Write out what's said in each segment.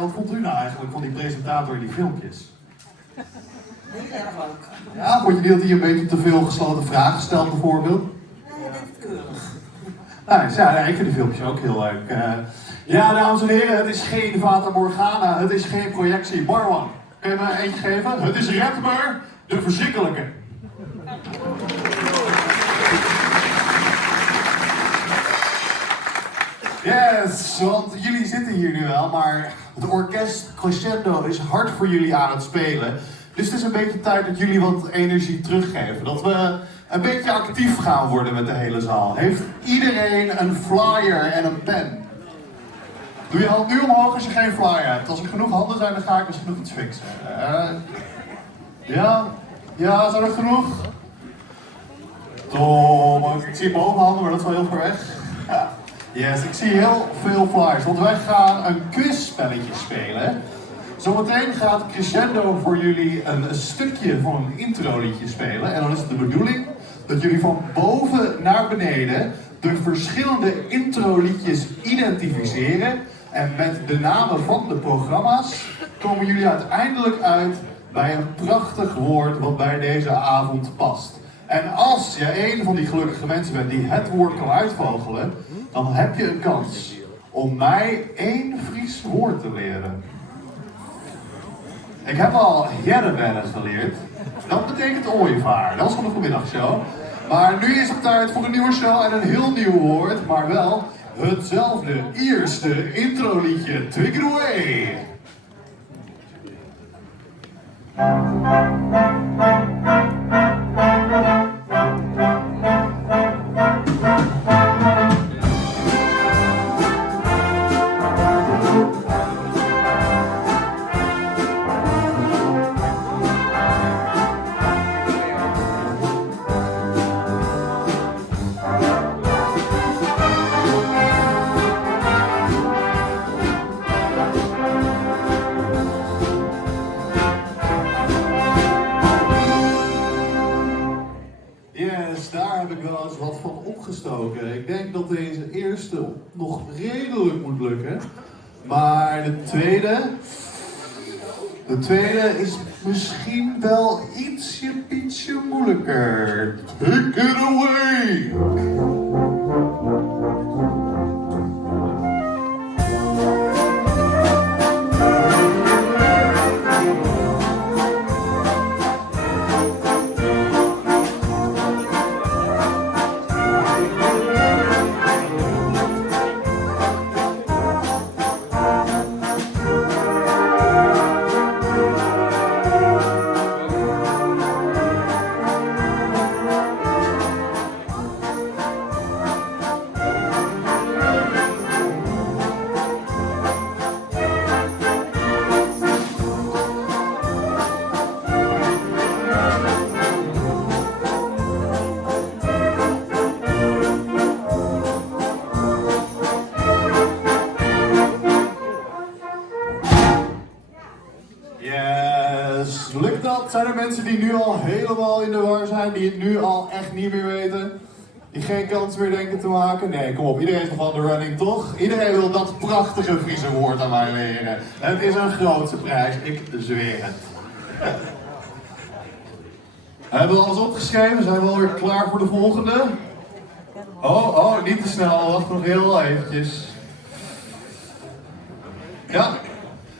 Ja, wat vond u nou eigenlijk van die presentator in die filmpjes? Heel erg leuk. Ja, vond je niet dat hij een beetje te veel gesloten vragen stelt bijvoorbeeld? Nee, je deed het keurig. Nou, ja, ik vind die filmpjes ook heel leuk. Ja, dames en heren, het is geen Fata Morgana, het is geen projectie. Marwan, kun je me eentje geven? Het is Redmer, de verschrikkelijke. Yes, want jullie zitten hier nu wel, maar het orkest Crescendo is hard voor jullie aan het spelen. Dus het is een beetje tijd dat jullie wat energie teruggeven. Dat we een beetje actief gaan worden met de hele zaal. Heeft iedereen een flyer en een pen? Doe je hand nu omhoog als je geen flyer hebt. Als er genoeg handen zijn, dan ga ik misschien nog iets fixen. Ja? Ja, zijn er genoeg? Tom, ik zie bovenhanden, maar dat is wel heel ver weg. Ja. Yes, ik zie heel veel flyers, want wij gaan een quizspelletje spelen. Zometeen gaat Crescendo voor jullie een stukje van een introliedje spelen. En dan is het de bedoeling dat jullie van boven naar beneden de verschillende introliedjes identificeren. En met de namen van de programma's komen jullie uiteindelijk uit bij een prachtig woord wat bij deze avond past. En als je een van die gelukkige mensen bent die het woord kan uitvogelen, dan heb je een kans om mij 1 Fries woord te leren. Ik heb al Jerrebellen geleerd. Dat betekent ooievaar. Dat is van de vanmiddagshow. Maar nu is het tijd voor een nieuwe show en een heel nieuw woord, maar wel hetzelfde eerste introliedje. Take it away! Ik denk dat deze eerste nog redelijk moet lukken. Maar de tweede is misschien wel ietsje moeilijker. Take it away! Yes, lukt dat? Zijn er mensen die nu al helemaal in de war zijn, die het nu al echt niet meer weten? Die geen kans meer denken te maken? Nee, kom op, iedereen is nog wel de running, toch? Iedereen wil dat prachtige Friese woord aan mij leren. Het is een grootse prijs, ik zweer het. Hebben we alles opgeschreven? Zijn we alweer klaar voor de volgende? Oh, niet te snel, wacht nog heel eventjes.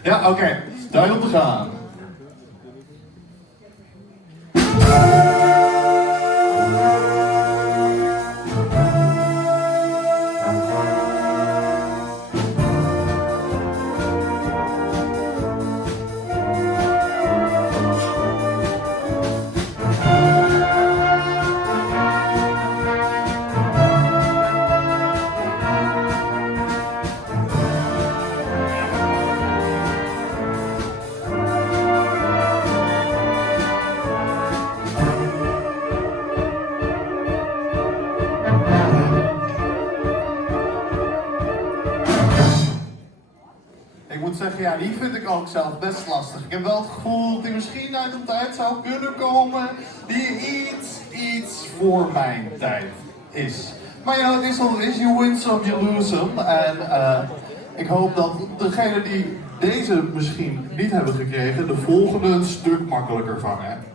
Ja, oké. Tijd om te gaan. Ik moet zeggen, ja, die vind ik ook zelf best lastig. Ik heb wel het gevoel dat die misschien uit een tijd zou kunnen komen die iets voor mijn tijd is. Maar ja, het is al is, you win some, you lose some. En ik hoop dat degene die deze misschien niet hebben gekregen, de volgende een stuk makkelijker vangen.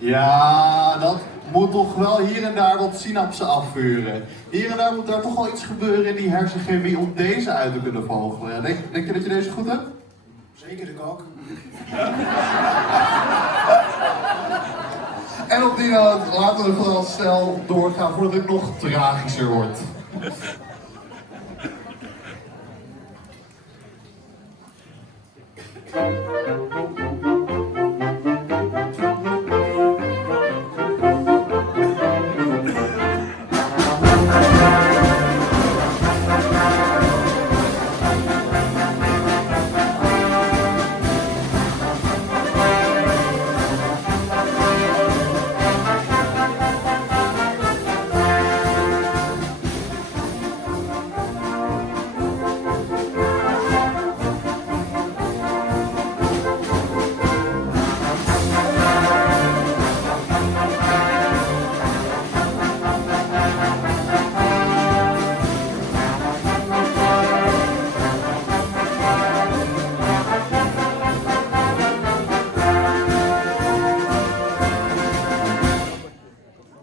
Ja, dat moet toch wel hier en daar wat synapsen afvuren. Hier en daar moet daar toch wel iets gebeuren in die hersenchemie om deze uit te kunnen vogelen. Denk je dat je deze goed hebt? Zeker, ik ook. En op die noot laten we gewoon snel doorgaan voordat het nog tragischer wordt.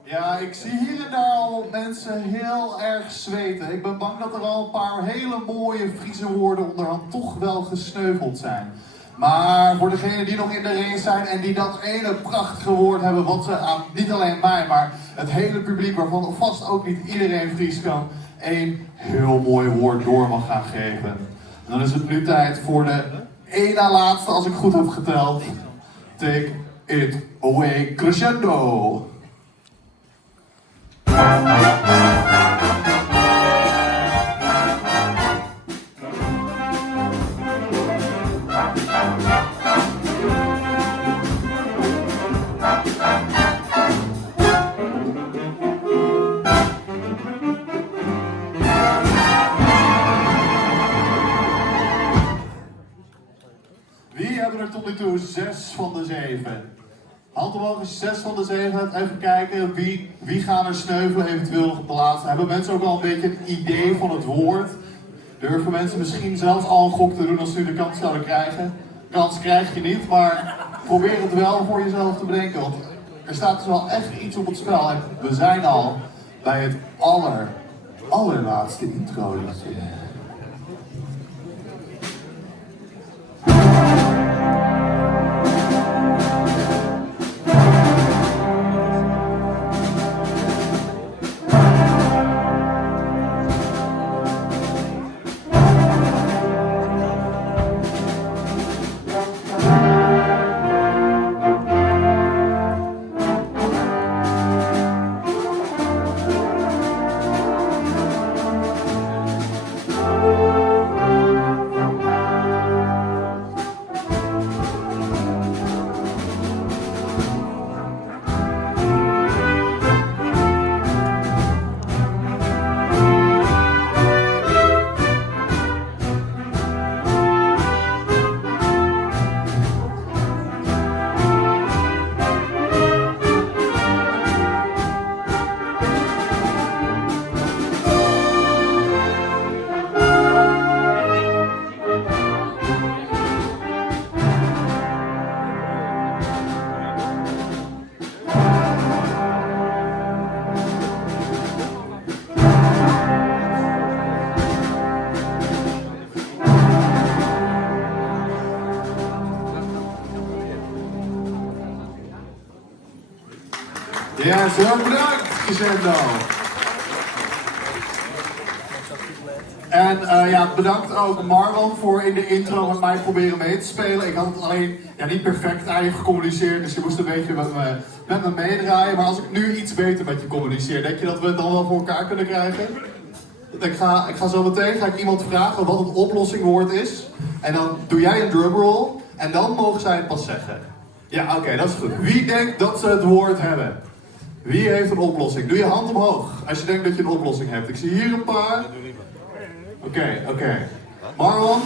Ja, ik zie hier en daar al mensen heel erg zweten. Ik ben bang dat er al een paar hele mooie Friese woorden onderhand toch wel gesneuveld zijn. Maar voor degenen die nog in de race zijn en die dat ene prachtige woord hebben wat ze aan niet alleen mij, maar het hele publiek, waarvan vast ook niet iedereen Fries kan, één heel mooi woord door mag gaan geven. En dan is het nu tijd voor de één na laatste, als ik goed heb geteld. Take it away, crescendo! Wie hebben er tot nu toe 6 van de 7? Hand omhoog als je 6 van de 7 hebt. Even kijken wie gaan er sneuvelen, eventueel nog op de laatste. Hebben mensen ook al een beetje een idee van het woord? Durven mensen misschien zelfs al een gok te doen als ze nu de kans zouden krijgen? Kans krijg je niet, maar probeer het wel voor jezelf te bedenken. Want er staat dus wel echt iets op het spel. En we zijn al bij het allerlaatste intro. Ja, zo bedankt, Crescendo. En ja, bedankt ook Marwan voor in de intro met mij proberen mee te spelen. Ik had het alleen niet perfect eigenlijk gecommuniceerd, dus je moest een beetje met me meedraaien. Maar als ik nu iets beter met je communiceer, denk je dat we het dan wel voor elkaar kunnen krijgen? Ik ga zo meteen iemand vragen wat het oplossingenwoord is. En dan doe jij een drumroll en dan mogen zij het pas zeggen. Ja, oké, dat is goed. Wie denkt dat ze het woord hebben? Wie heeft een oplossing? Doe je hand omhoog als je denkt dat je een oplossing hebt. Ik zie hier een paar. Oké. Marwan,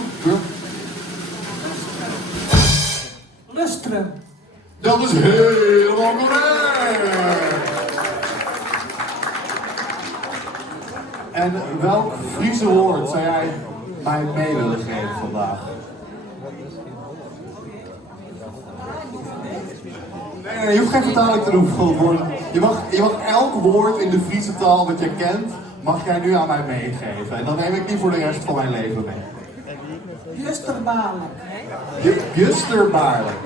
Lustrum. dat is helemaal correct! En welk Friese woord zou jij mij mee willen geven vandaag? Nee, je hoeft geen vertaling te doen voor het woord. Je mag elk woord in de Friese taal wat je kent, mag jij nu aan mij meegeven. En dan neem ik die voor de rest van mijn leven mee. Justerbaarlijk. Bjusterbaarlijk.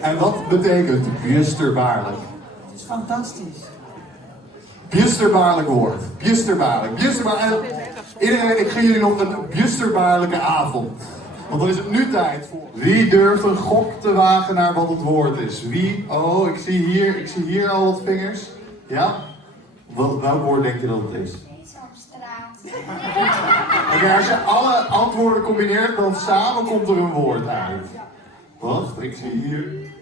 En wat betekent bjusterbaarlijk? Het is fantastisch. Bjusterbaarlijk woord. Bjusterbaarlijk. Iedereen, ik gun jullie nog een bjusterbaarlijke avond. Want dan is het nu tijd voor... Wie durft een gok te wagen naar wat het woord is? Wie? Oh, ik zie hier al wat vingers. Ja? Welk woord denk je dat het is? Sesamstraat. Oké, als je alle antwoorden combineert, dan samen komt er een woord uit. Wacht, ik zie hier...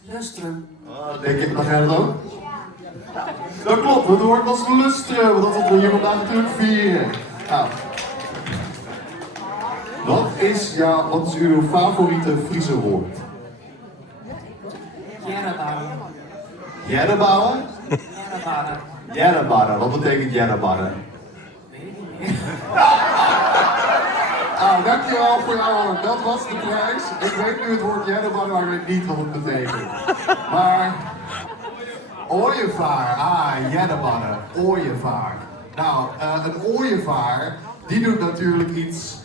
Lustrum. Denk je, dat jij dat ook? Dat klopt, het woord was lustrum, want dat wil je vandaag natuurlijk vieren. Nou. Wat is uw favoriete Friese woord? Jerrebouwen. Jerrebouwen? Jerrebouwen. Jerrebouwen, wat betekent jerrebouwen? Weet ik niet meer. Nou, dankjewel voor jouw woord. Dat was de prijs. Ik weet nu het woord jerrebouwen, maar ik weet niet wat het betekent. Maar... Ooievaar, jerrebouwen, ooievaar. Nou, een ooievaar, die doet natuurlijk iets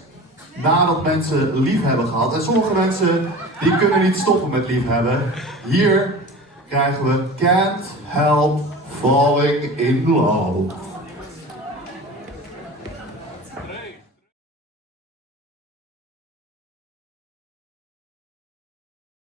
nadat mensen lief hebben gehad. En sommige mensen, die kunnen niet stoppen met lief hebben. Hier krijgen we Can't Help Falling in Love.